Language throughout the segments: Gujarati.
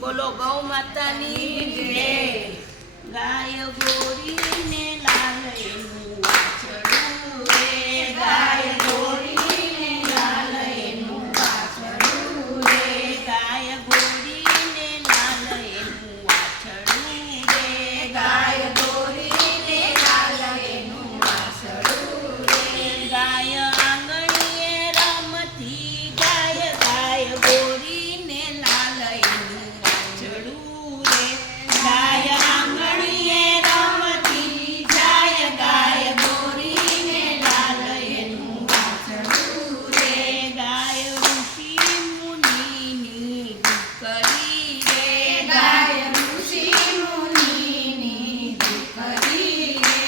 બોલો ગૌ માતાની જય. ગાય ગોરી ને લાલ એનું વાછરડું રે, ગાય ગોરી ને લાલ એનું વાછરડું રે, ગાય ગોરી ને લાલ એનું વાછરડું રે, ગાય ગોરી ને લાલ એનું વાછરડું રે, ગાય આંગણીએ રમતી ગાય, ગાય ગોરી ને લાલ એનું વાછરડું રે, ગાય આંગણીએ રમતી જાય, ગાય ગોરી ને લાલ એનું વાછરડું રે, ગાય ઋષિ મુનિની દીકરી રે, ગાય ઋષિ મુનિની દીકરી રે,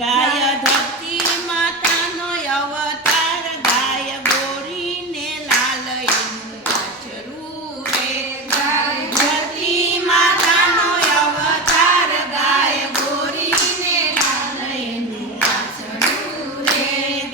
ગાય ધરતી માતાનો અવતાર, ગાય ગોરી ને લાલ એનું વાછરડું રે, ગાય ધરતી માતાનો અવતાર, ગાય ગોરી ને લાલ એનું વાછરડું રે,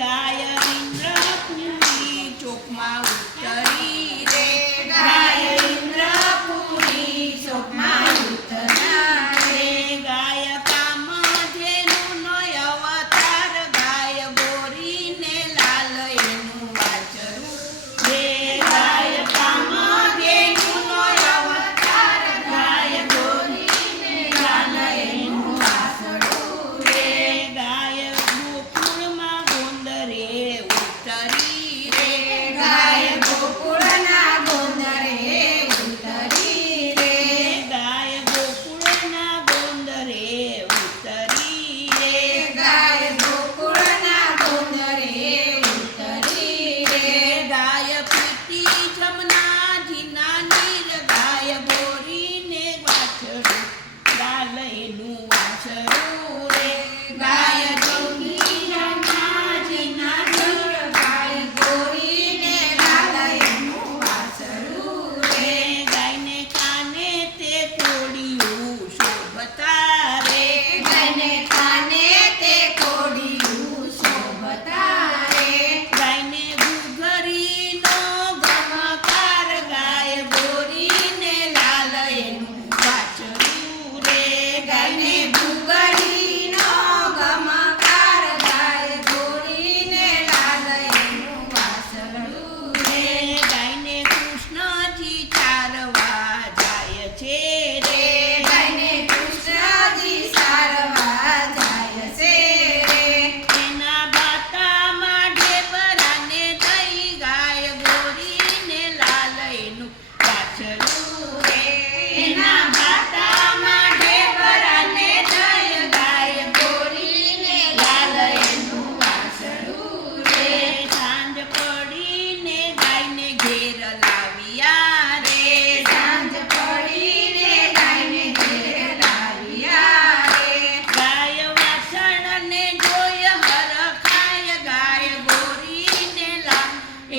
ગાય ઇન્દ્રપુરી ચોકમાં ઉતરી રે, ગાય ઇન્દ્રપુરી ચોકમાં ઉતરી રે, ગાય કામધેનુનો અવતાર, ગાય ગોરી ને લાલ એનું વાછરડું રે, ગાય કામધેનુનો અવતાર, ગાય ગોરી ને લાલ એનું વાછરડું રે, ગાય ગોકુળમાં ગોંદરે ઉતરી રે, ગાય ગોકુળના ગોંદરે ઉતરી રે, ગાય ગોકુળના ગોંદરે ઉતરી રે, ગાય ગોકુળના ગોંદરે ઉતરી રે, ગાય પીતી જમનાજીના નીર, ગાય ગોરી ને વાછરડું લાલ એનું વાછરડું રે, ગાય જોગી જમનાજીના નીર, ગાય ગોરી ને લાલ એનું વાછરડું રે, ગાયને કાને તે કોડિયું શોભતા રે, ગાયને કાને તે કોડિયું શોભતા રે, ગાયને ઘૂઘરીનો ગમકાર, ગાય ગોરી ને લાલ એનું વાછરડું રે, ગાયને ઘૂઘરીનો ગમકાર, ગાય ગોરી ને લાલ એનું વાછરડું રે, ગાયને કૃષ્ણજી ચારવા જાય છે રે, ગાયને કૃષ્ણજી ચારવા જાય છે રે, એના બાટામાં ઢેબરાને દઈ, ગાય ગોરી ને લાલ એનું વાછરડું રે, એના બાટામાં ઢેબરાને દઈ, ગાય ગોરી ને લાલ એનું વાછરડું રે, સાંજ પડીને ગાયને ઘેર લાવ્યા રે, સાંજ પડીને ગાયને ઘેર લાવ્યા રે, ગાય વાછરડને જોઈ હરખાય, ગાય ગોરી ને લાલ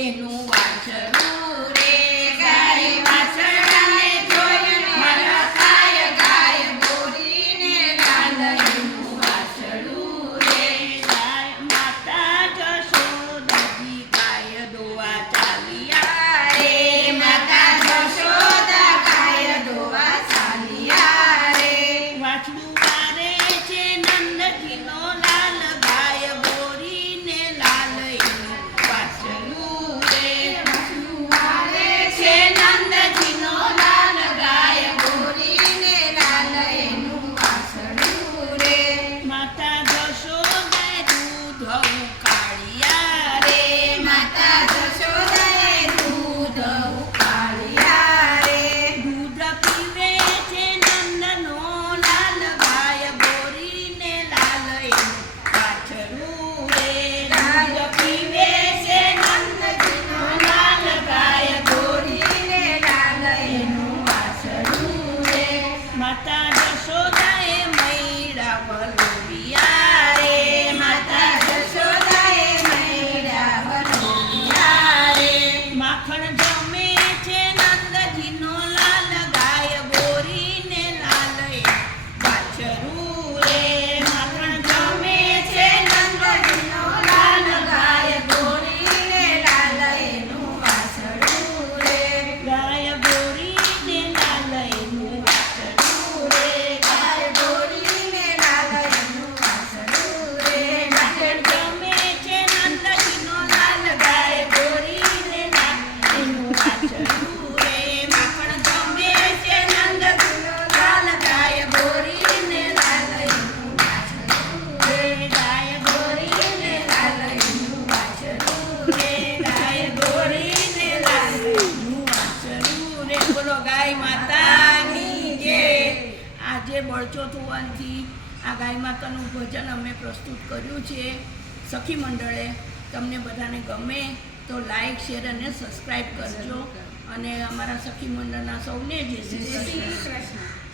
એનું વાછરડું રે, ગાય વાછરડને જોઈ હરખાય, ગાય ગોરી ને લાલ એનું વાછરડું રે, ગાય માતા જશોદાજી ગાય દોવા ચાલ્યા રે, માતા જશોદા ગાય દોવા ચાલ્યા રે, વાછડું વારે છે નંદજીનો લાલ, ગાય ગોરી ને લાલ એનું વાછરડું રે, વાછડું વારે છે નંદજીનો લાલ, ગાય ગોરી ને લાલ એનું વાછરડું રે, માતા જશોદાએ દૂધ ઉકાળ્યા રે, માતા જશોદાએ દૂધ ઉકાળ્યા રે, દૂધ પીવે છે નંદનો લાલ, ગાય ગોરી ને લાલ એનું વાછરડું રે, દૂધ પીવે છે નંદજીનો લાલ, ગાય ગોરી ને લાલ એનું વાછરડું રે, માતા જશોદાએ મૈડા આજે બળચોથ હોવાથી આ ગાય માતાનું ભજન અમે પ્રસ્તુત કર્યું છે સખી મંડળે. તમને બધાને ગમે તો લાઈક, શેર અને સબસ્ક્રાઈબ કરજો. અને અમારા સખી મંડળના સૌને જય શ્રી કૃષ્ણ.